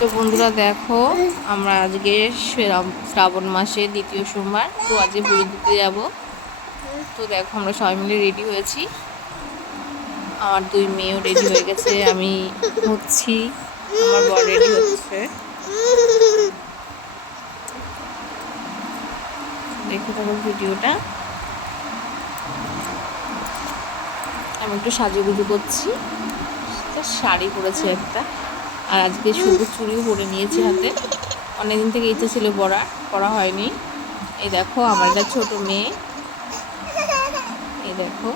তো বন্ধুরা দেখো, আমরা আজকে শ্রাবণ মাসে দ্বিতীয় সোমবার, তো আজকে পুজো দিতে যাব। তো দেখো আমরা সবাই মিলে রেডি হয়েছি, আমার দুই মেয়েও রেডি হয়ে গেছে, আমি হচ্ছি, আমার বর রেডি হচ্ছে। দেখে থাকো ভিডিওটা। আমি একটু সাজুগুজু করছি, শাড়ি পরেছি একটা, আর আজকে শুধু চুড়িও পরে নিয়েছি হাতে। অনেকদিন থেকে ইচ্ছে ছিল পরা হয়নি। এই দেখো আমার একটা ছোট মেয়ে, এই দেখো।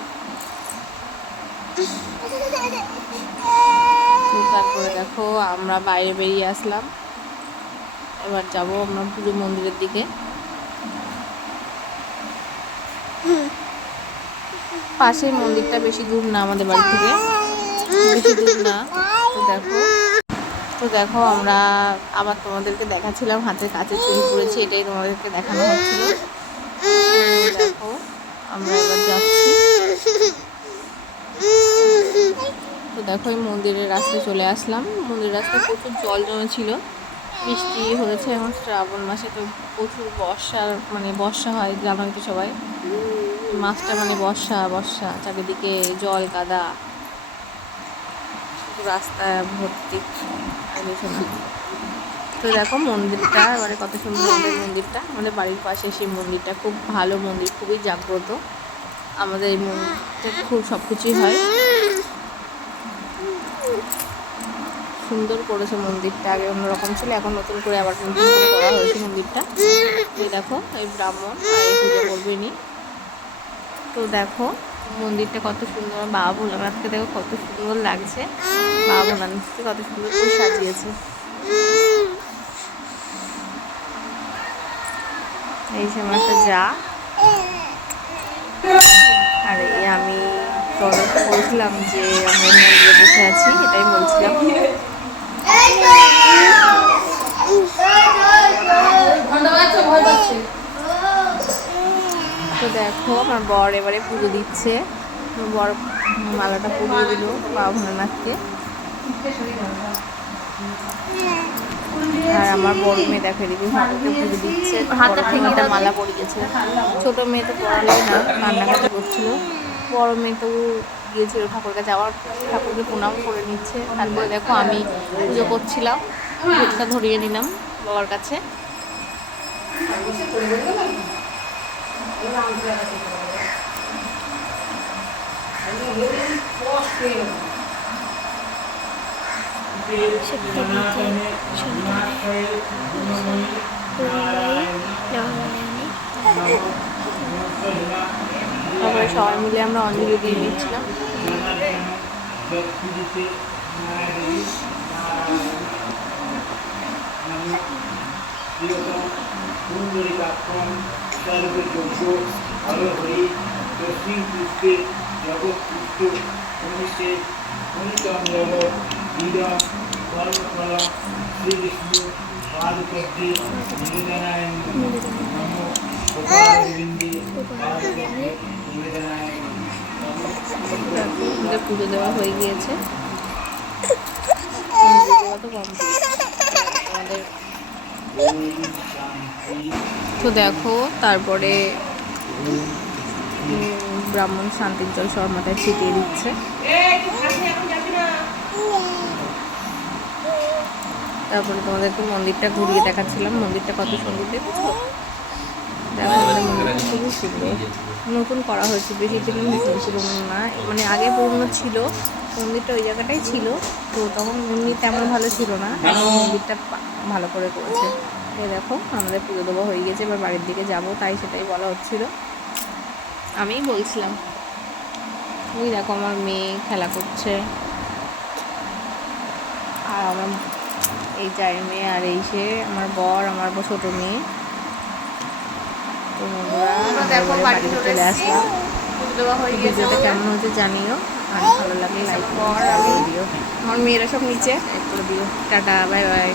তো তারপরে দেখো আমরা বাইরে বেরিয়ে আসলাম, এবার যাব আমরা পুজো মন্দিরের দিকে। পাশের মন্দিরটা, বেশি দূর না আমাদের বাড়ি থেকে, বেশি দূর না। তো দেখো আমরা আবার তোমাদেরকে দেখাচ্ছিলাম হাতের কাছে চুড়ি পরেছি, এটাই তোমাদেরকে দেখানো হচ্ছিল। দেখো আমরা এবার যাচ্ছি। তো দেখো এই মন্দিরের রাস্তায় চলে আসলাম। মন্দিরের রাস্তায় প্রচুর জল জমেছিল, বৃষ্টি হয়েছে, এখন শ্রাবণ মাসে তো প্রচুর বর্ষা হয়, জানোই তো সবাই। মাসটা মানে বর্ষা, চারিদিকে জল কাদা, রাস্তা ভর্তি। তো দেখো মন্দিরটা এবারে কত সুন্দর, আমাদের মন্দিরটা, আমাদের বাড়ির পাশে সেই মন্দিরটা খুব ভালো মন্দির, খুবই জাগ্রত। আমাদের এই মন্দিরটা খুব সব কিছুই হয়, সুন্দর করেছে মন্দিরটা। আগে অন্যরকম ছিল, এখন নতুন করে আবার নতুন করে করা হয়েছে মন্দিরটা। এই দেখো এই ব্রাহ্মণ এই পুজো করবেনি। তো দেখো মন্দিরটা কত সুন্দর, বাবা ভোলানাথকে দেখো কত সুন্দর লাগছে, বাবা ভোলানাথকে কত সুন্দর করে সাজিয়েছে। এই যে আমার একটা যা, আর এই আমি বলছিলাম যে আমরা মন্দিরে বসে আছি, এটাই বলছিলাম। তো দেখো আমার বর এবারে পুজো দিচ্ছে, বর মালাটা পরিয়ে দিল বাবা ভোলানাথকে। আর আমার বড় মেয়ে দেখে দিদি ঠাকুরকে পুজো দিচ্ছে, একটা মালা পরিয়েছে। ছোট মেয়ে তো পড়ালোই না, কান্নাকাটি করছিল। বড় মেয়ে তো গিয়েছিল ঠাকুর কাছে, আবার ঠাকুরকে প্রণাম করে নিচ্ছে। তারপরে দেখো আমি পুজো করছিলাম, ভোগটা ধরিয়ে নিলাম বাবার কাছে। তারপরে সবাই মিলে আমরা অঞ্জলি দিয়ে নিচ্ছিলাম। পুজো দেওয়া হয়ে গিয়েছে, তো দেখো তারপরে ব্রাহ্মণ শান্তির জল সব মাথায় ছিটিয়ে দিচ্ছে। তারপরে তোমাদেরকে মন্দিরটা ঘুরিয়ে দেখাচ্ছিলাম, মন্দিরটা কত সুন্দর দেখছো। দেখো আমাদের মন্দিরটা খুবই সুন্দর, নতুন করা হয়েছে, বেশি দিন পুরোনো না, মানে আগে পুরোনো ছিল মন্দিরটা, ওই জায়গাটাই ছিল, তো তখন এমনি তেমন ভালো ছিল না, মন্দিরটা ভালো করে করেছে। এই দেখো আমাদের পুজো দেওয়া হয়ে গেছে, এবার বাড়ির দিকে যাব, তাই সেটাই বলা হচ্ছিল, আমিই বলছিলাম। ওই দেখো আমার মেয়ে খেলা করছে, আর আমার এই চার মেয়ে, আর এই সে আমার বর, আমার ছোটো মেয়ে। তো দেখো বাড়ি চলে আসলাম, ভিডিওটা কেমন হচ্ছে জানিও, আর ভালো লাগলে লাইক করো, ভিডিও আমার মেয়েরা সব নিচে করে দিও। Tata, bye bye.